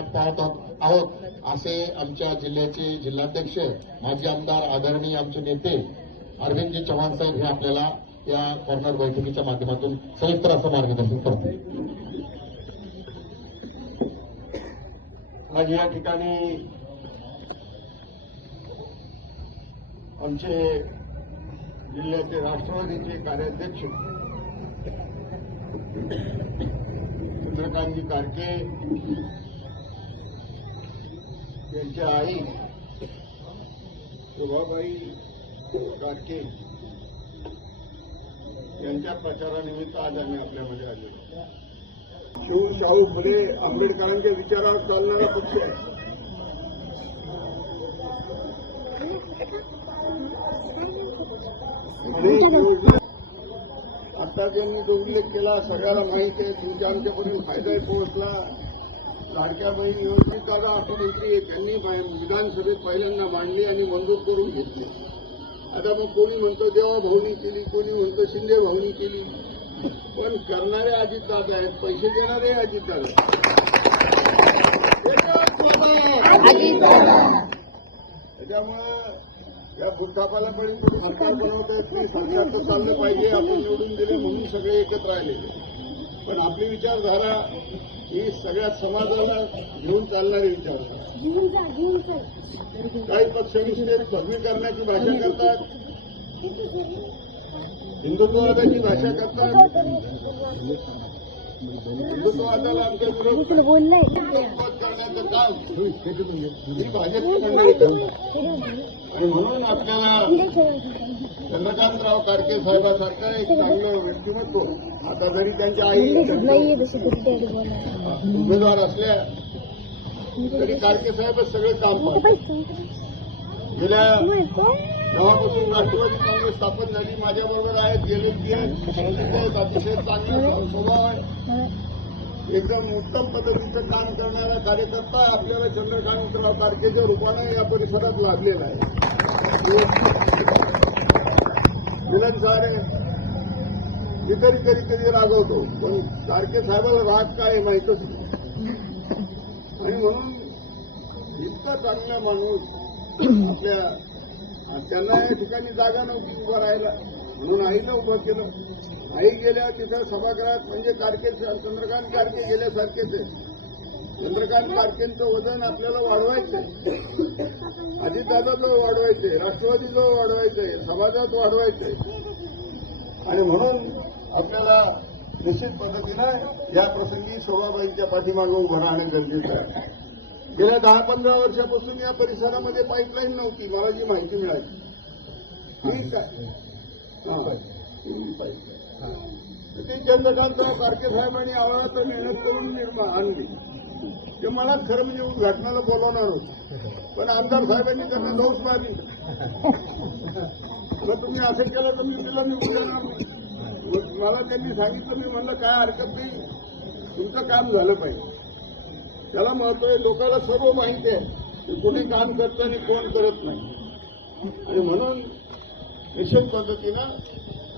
वाट पाहत आहोत असे आमच्या जिल्ह्याचे जिल्हाध्यक्ष माजी आमदार आदरणीय आमचे नेते अरविंदजी चव्हाण साहेब हे आपल्याला या कॉर्नर बैठकीच्या माध्यमातून सविस्तर असं मार्गदर्शन करतील. आज या ठिकाणी आमचे जिल्ह्याचे राष्ट्रवादीचे कार्याध्यक्ष चंद्रकांतजी कारके यांच्या आई शोभाबाई कारके यांच्या प्रचारानिमित्त आज आम्ही आपल्यामध्ये आलेलो. शाहू फुले आंबेडकरांच्या विचारावर चालणारा पक्ष आहे. आता ज्यांनी जो उल्लेख केला सगळ्याला माहिती आहे, तुमच्या आमच्यापर्यंत फायदाही पोहोचला. लाडक्या बहीण योजनेचा अर्थमंत्री त्यांनी विधानसभेत पहिल्यांदा मांडली आणि मंजूर करून घेतली. आता मग कोणी म्हणतो देवा भाऊनी केली, कोणी म्हणतो शिंदे भाऊनी केली, पण करणारे अजितदादा आहेत, पैसे देणारे अजितदादा. त्याच्यामुळे या भूतकापाला पण सरकार बनवत आहेत की सरकारचं चाललं पाहिजे, आपण निवडून दिले म्हणून सगळे एकत्र राहिले. पण आपली विचारधारा ही सगळ्या समाजाला घेऊन चालणारी विचारधारा. काही पक्ष निषेध करण्याची भाषा करतात, हिंदुत्ववादाची भाषा करतात. हिंदुत्ववादाला आमच्या विरोध करण्याचं काम ही भाजपची मंडळी करतात. आणि म्हणून आपल्याला चंद्रकांतराव कारके साहेबांसारखं एक चांगलं व्यक्तिमत्व, आता जरी त्यांच्या आई उमेदवार असल्या तरी कारके साहेबच सगळे काम पाहतात. गेल्या जेव्हापासून राष्ट्रवादी काँग्रेस स्थापन झाली माझ्याबरोबर आहेत, गेले की आहेत, अतिशय चांगला स्वभाव आहे, एकदम उत्तम पद्धतीचं काम करणारा कार्यकर्ता आपल्याला चंद्रकांतराव कारकेच्या रूपानं या परिसरात लाभलेला आहे. मिलन सारे इतरही कधी रागवतो, पण कारके साहेबाला राग काय माहीतच नाही. आणि म्हणून इतका चांगला माणूस आपल्या त्यांना या ठिकाणी जागा नव्हती उभं राहायला, म्हणून आईनं उभं केलं. आई गेल्या तिथं सभागृहात म्हणजे चंद्रकांत कारके गेल्यासारखेच आहे. चंद्रकांत कारकेंचं वजन आपल्याला वाढवायचंय, अजितदादाजवळ वाढवायचंय, राष्ट्रवादीजवळ वाढवायचंय, समाजात वाढवायचंय. आणि म्हणून आपल्याला निश्चित पद्धतीनं या प्रसंगी शोभाबाईंच्या पाठीमागं उभं राहणं गरजेचं आहे. गेल्या 10-15 वर्षापासून या परिसरामध्ये पाईपलाईन नव्हती, मला जी माहिती मिळाली. ठीक आहे, ती चंद्रकांतराव कारके साहेबांनी आवाजात मेहनत करून आणली. ते मला खरं म्हणजे उद्घाटनाला बोलवणार होते, पण आमदार साहेबांनी त्यांना नोट मारली. मग तुम्ही असं केलं तर मी तिला निवडून देणार नाही. मला त्यांनी सांगितलं, मी म्हणलं काय हरकत नाही, तुमचं काम झालं पाहिजे. त्याला महत्व आहे, लोकांना सर्व माहिती आहे की कोणी काम करतं आणि कोण करत नाही. आणि म्हणून निश्चित पद्धतीनं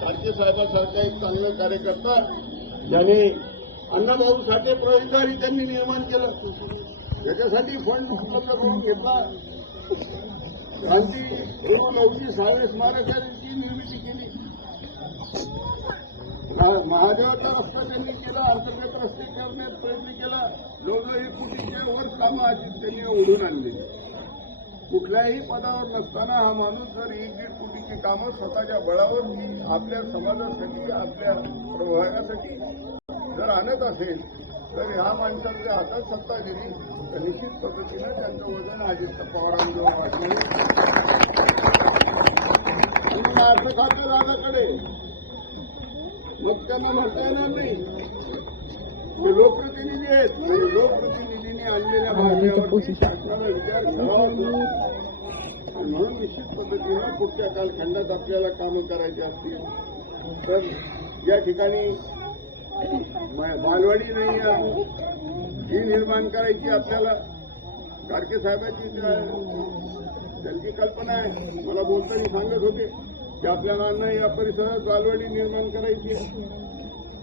कारके साहेबांसारखा एक चांगला कार्यकर्ता ज्याने अण्णाभाऊ साठे प्रयोगकारी त्यांनी निर्माण केलं, त्याच्यासाठी फंड उपलब्ध करून घेतला. क्रांती लवची सावे स्मारकाची निर्मिती केली. महादेवाचा रस्ता त्यांनी केला, अंतर्गत रस्ते करण्यात प्रयत्न केला. जवळजवळ 1 कोटीच्या वर कामं आधी त्यांनी ओढून आणली. कुठल्याही पदावर नसताना हा माणूस जर 1-1.5 कोटीची कामं स्वतःच्या बळावर आपल्या समाजासाठी, आपल्या प्रभागासाठी जर आणत असेल तर ह्या माणसांच्या हातात सत्ता गेली तर निश्चित पद्धतीनं त्यांचं वजन अजित पवारांजवळ वाढलं. म्हणून अर्थ खातेदाराकडे मग त्यांना म्हणता येणार नाही, ते लोकप्रतिनिधी आहेत. म्हणजे लोकप्रतिनिधींनी आणलेल्या मागण्यावरती शासनाला विचार करावा. म्हणून निश्चित पद्धतीनं पुढच्या कालखंडात आपल्याला कामं करायची असतील तर या ठिकाणी बालवाडी नाही आहे, ही निर्माण करायची आपल्याला. कारके साहेबांची त्यांची कल्पना आहे. मला बोलताना सांगत होते की आपल्याला या परिसरात बालवाडी निर्माण करायची.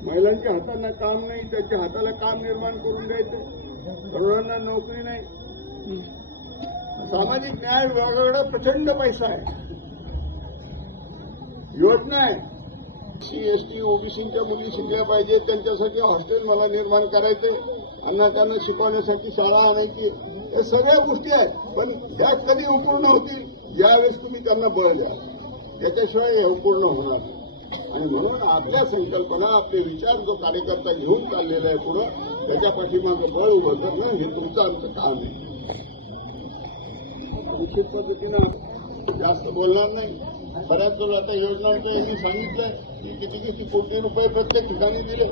महिलांच्या हातांना काम नाही, त्यांच्या हाताला काम निर्माण करून द्यायचं. तरुणांना नोकरी नाही. सामाजिक न्याय विभागाकडे प्रचंड पैसा आहे, योजना आहे. एसटी ओबीसीच्या मुली शिकल्या पाहिजेत, त्यांच्यासाठी हॉस्टेल मला निर्माण करायचंय, त्यांना शिकवण्यासाठी शाळा आणायची. या सगळ्या गोष्टी आहेत, पण त्या कधी पूर्ण होतील ज्यावेळेस तुम्ही त्यांना बळ द्या. त्याच्याशिवाय हे पूर्ण होणार नाही. आणि म्हणून आपल्या संकल्पना, आपले विचार जो कार्यकर्ता घेऊन चाललेला आहे पुढं, त्याच्या पाठीमागे बळ उभं करणं हे तुमचं आमचं काम आहे. निश्चित पद्धतीनं जास्त बोलणार नाही. बऱ्याच वेळा आता योजनांचं यांनी सांगितलंय की किती कोटी रुपये प्रत्येक ठिकाणी दिले.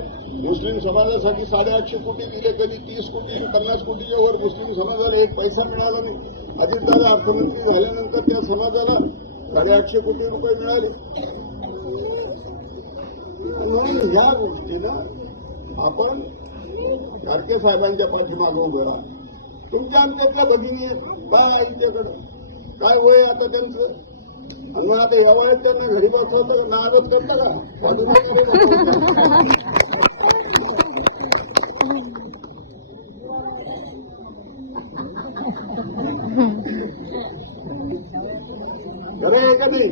मुस्लिम समाजासाठी 850 कोटी दिले, कधी 30 कोटी 50 कोटीच्या वर मुस्लिम समाजाला एक पैसा मिळाला नाही. अजितदादा अर्थमंत्री झाल्यानंतर त्या समाजाला 850 कोटी रुपये मिळाले. म्हणून ह्या गोष्टीनं आपण गाडगे साहेबांच्या पाठीमागं उभं राहा. तुमच्या आमच्यातल्या भगिनी काय आईच्याकडं काय वय आता त्यांचं, आणि मग आता या वयात त्यांना घरी बसवतं का, नाराज करता का, पाठीमागे खरं आहे का नाही.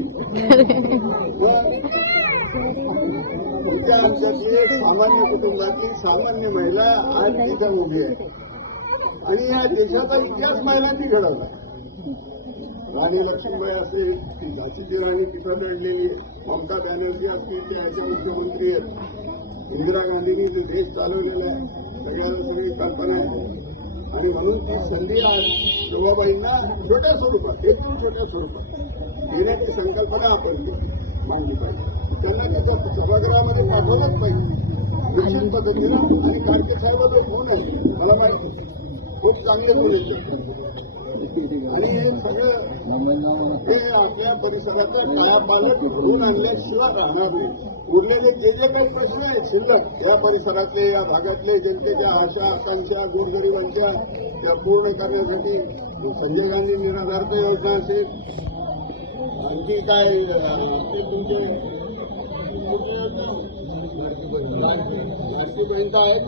तुमच्या आमच्यातली एक सामान्य कुटुंबातली सामान्य महिला आज तिथं उभी आहे, आणि या देशाचा इतिहास महिलांनी घडवला. राणी लक्ष्मीबाई असेल, ती झाशीची राणी तिथं लढलेली, ममता बॅनर्जी असतील त्या अशा मुख्यमंत्री आहेत, इंदिरा गांधींनी जे देश चालवलेला आहे, सगळ्यांना सगळी कल्पना आहे. आणि म्हणून ती संधी आज शोभाबाईंना छोट्या स्वरूपात, एकदम छोट्या स्वरूपात देण्याची संकल्पना आपण मांडली पाहिजे. त्यांना त्याच्या सभागृहामध्ये पाठवलंच पाहिजे निश्चित पद्धतीनं. आणि गाडगे साहेबांचा फोन आहे, मला माहिती खूप चांगले बोलायचे. आणि हे सगळं हे आपल्या परिसराच्या काळापालट घडवून आणल्याशिवाय राहणार नाही. उरलेले जे काही प्रश्न आहेत शिल्लक या परिसरातले, या भागातले जनतेच्या आशा आकांक्षा गोरगरिबांच्या त्या पूर्ण करण्यासाठी संजय गांधी निराधार योजना असेल, आणखी काय ते तुमचे लाडकी बहीण तर आहे,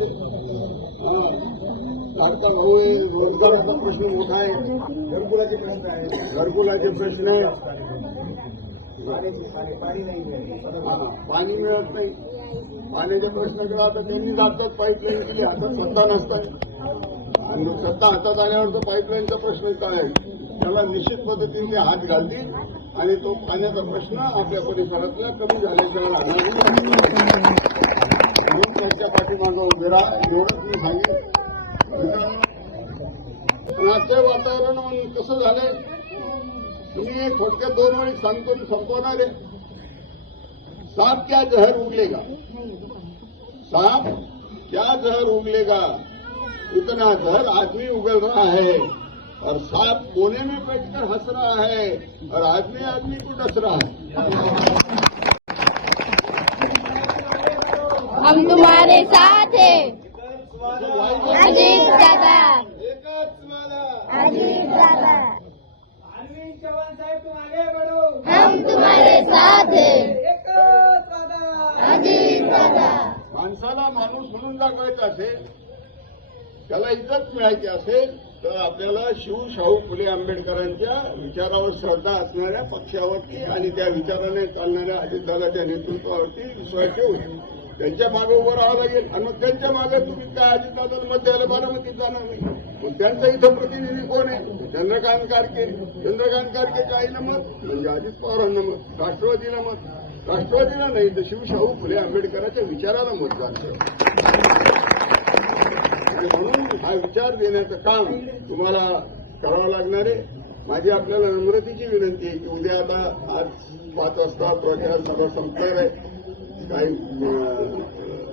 लाडका भाऊ आहे, रोजगाराचा प्रश्न मोठा आहे, घरकुलाचे प्रश्न आहे, पाणी मिळत नाही. पाण्याच्या प्रश्नाकडे आता त्यांनी जातात पाईपलाईन केली, हातात सत्ता नसतात, आणि सत्ता हातात आल्यावर तर पाईपलाईनचा प्रश्न काय आहे त्याला निश्चित पद्धतीने हात घालतील, आणि तो पाण्याचा प्रश्न आपल्या परिसरातला कमी झाल्याशिवाय राहणार नाही. म्हणून त्यांच्या पाठीमागं उभे राहा, एवढंच मी सांगेन. आजचं वातावरण कसं झालंय, तुम्ही थोडक्यात 2 वेळी सांगतो संपवणार आहे. सांप क्या जहर उगलेगा, सांप क्या जहर उगलेगा, उतना जहर आदमी उगल रहा है, और सांप कोने में बैठकर हंस रहा है, और आदमी आदमी को डस रहा है. हम तुम्हारे साथ हैं अजीत दादा, अजीत दादा, चव्हाण साहेब तुम आगे बढ़ो, हम तुम्हारे साथ हैं अजीत दादा. माणसाला माणूस म्हणून जगायचं असेल, त्याला इज्जत मिळायची असेल, तर आपल्याला शाहू फुले आंबेडकरांच्या विचारावर श्रद्धा असणाऱ्या पक्षावरती आणि त्या विचाराने चालणाऱ्या अजितदादाच्या नेतृत्वावरती विश्वास ठेवून त्यांच्या मागे उभं राहावं लागेल. आणि मग त्यांच्या मागे तुम्ही काय अजितदादाला मत द्यायला बारामतीत जाणार नाही. मग त्यांचं इथं प्रतिनिधी कोण आहे, चंद्रकांत कारके. चंद्रकांत कारकेच्या आईला मत म्हणजे अजित पवारांना मत, राष्ट्रवादीला मत, राष्ट्रवादीला नाही तर शाहू फुले आंबेडकरांच्या विचाराला मत जाणतं. म्हणून हा विचार देण्याचं काम तुम्हाला करावं लागणार आहे. माझी आपल्याला नम्रतेची विनंती आहे की उद्या आता आज 5 वाजता प्रचार सभा संपणार आहे. काही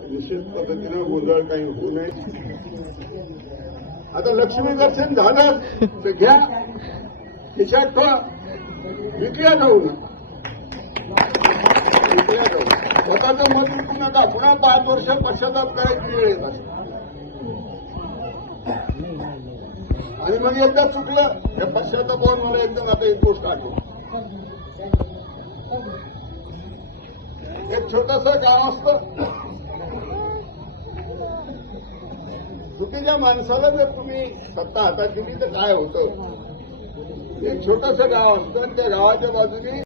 निश्चित पद्धतीनं गोंधळ काही होऊ नये. आता लक्ष्मी दर्शन झालं तर घ्या, खिशात ठेवा, विकल्या जाऊ नका, विकल्या जाऊ. स्वतःचं मत विकू नका. पुन्हा 5 वर्ष पश्चाताप करायची वेळ येत असते. आणि मग एकदा चुकलं त्या पश्चातापावर मला एकदम आता एक गोष्ट आठवली. एक छोटंसं गाव असतं, चुकीच्या माणसाला जर तुम्ही सत्ता हातात दिली तर काय होतं. एक छोटंसं गाव असतं आणि त्या गावाच्या बाजूने